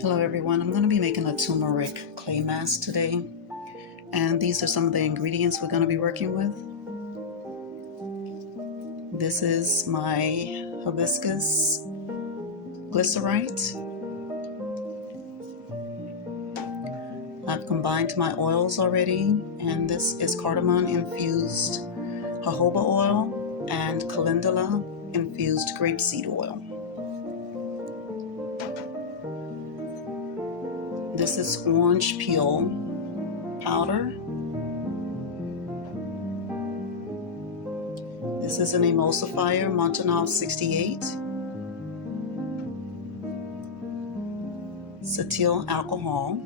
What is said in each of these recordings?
Hello everyone, I'm going to be making a turmeric clay mask today, and these are some of the ingredients we're going to be working with. This is my Hibiscus Glycerite. I've combined my oils already, and this is Cardamon Infused Jojoba oil and Calendula Infused Grapeseed oil. This is orange peel powder. This is an emulsifier, Montanov 68. Cetyl Alcohol.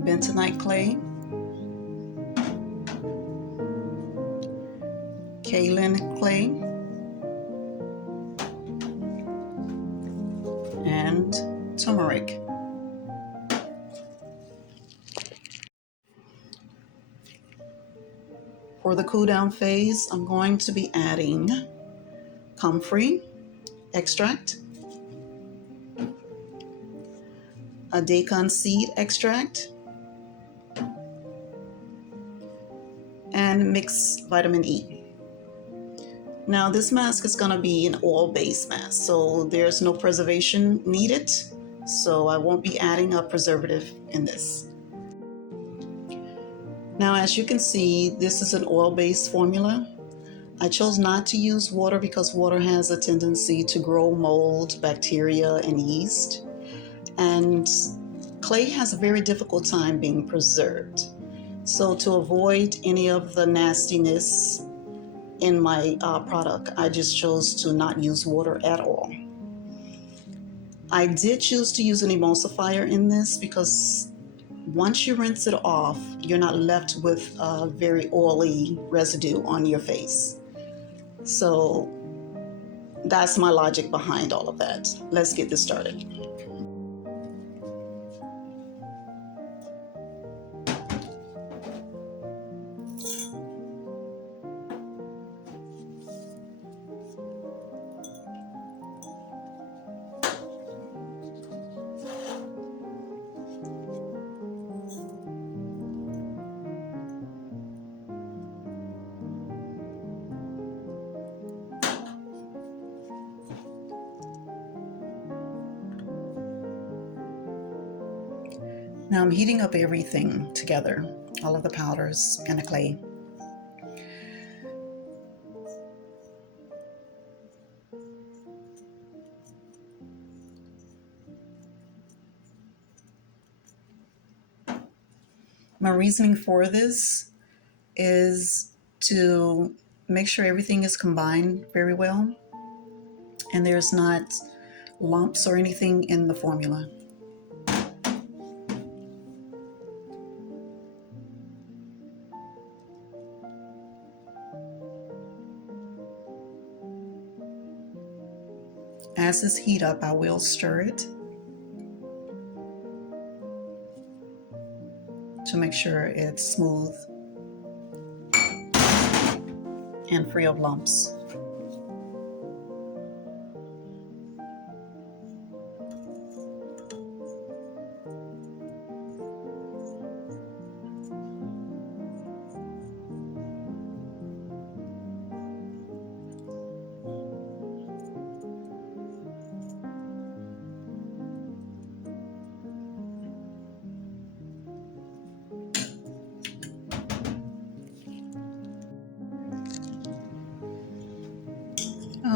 Bentonite Clay. Kaolin Clay. And turmeric. For the cool down phase, I'm going to be adding Comfrey Extract, a Daikon seed extract, and mixed vitamin E. Now this mask is going to be an oil-based mask, so there's no preservation needed, so I won't be adding a preservative in this. Now as you can see, this is an oil-based formula. I chose not to use water because water has a tendency to grow mold, bacteria, and yeast, and clay has a very difficult time being preserved. So to avoid any of the nastiness in my product, I just chose to not use water at all. I did choose to use an emulsifier in this because once you rinse it off, you're not left with a very oily residue on your face. So that's my logic behind all of that. Let's get this started. Now I'm heating up everything together, all of the powders and the clay. My reasoning for this is to make sure everything is combined very well and there's not lumps or anything in the formula. As this heat up, I will stir it to make sure it's smooth and free of lumps.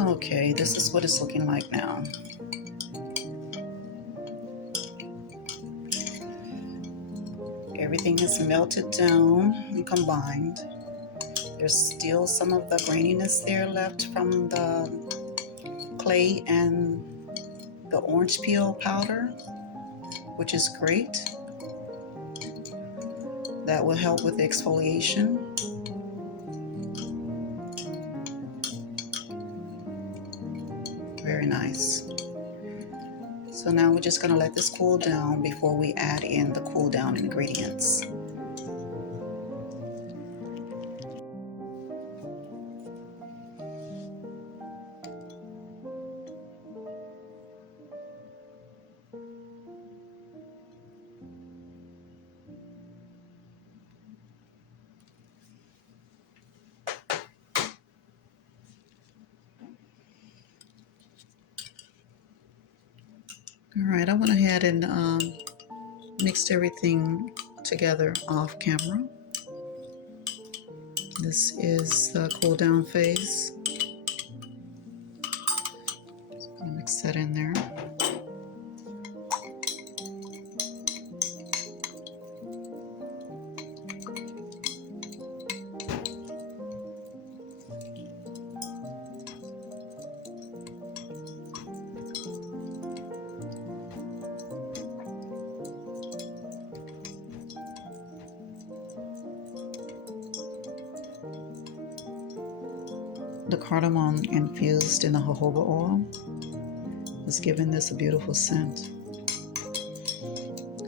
Okay, this is what it's looking like now. Everything is melted down and combined. There's still some of the graininess there left from the clay and the orange peel powder, which is great. That will help with the exfoliation. Very nice. So now we're just going to let this cool down before we add in the cool down ingredients. All right, I went ahead and mixed everything together off camera. This is the cool down phase. I'll mix that in there. The cardamom infused in the jojoba oil is giving this a beautiful scent.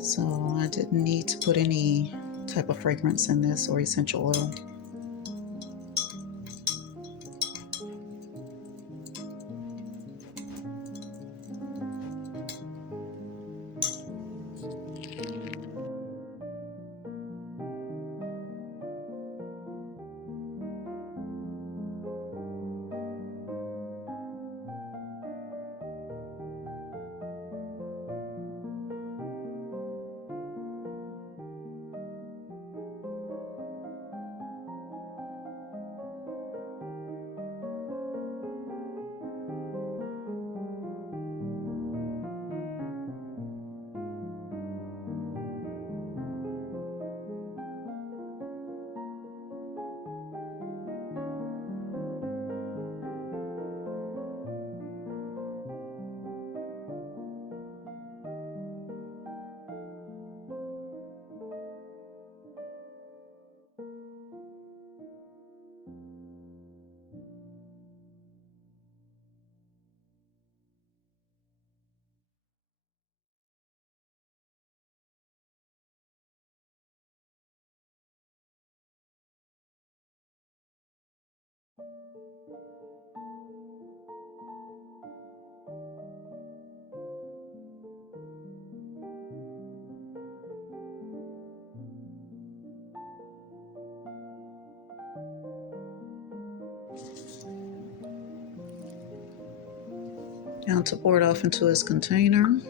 So I didn't need to put any type of fragrance in this or essential oil. Now to pour it off into its container.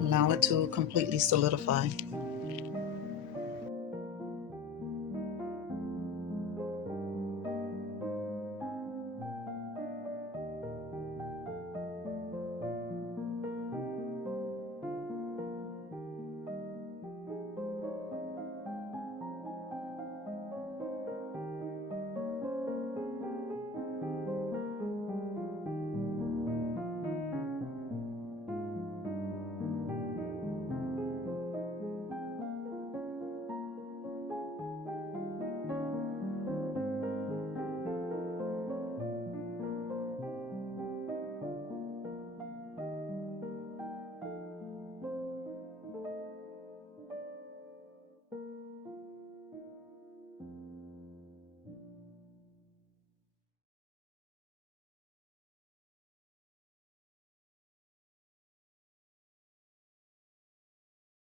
Allow it to completely solidify.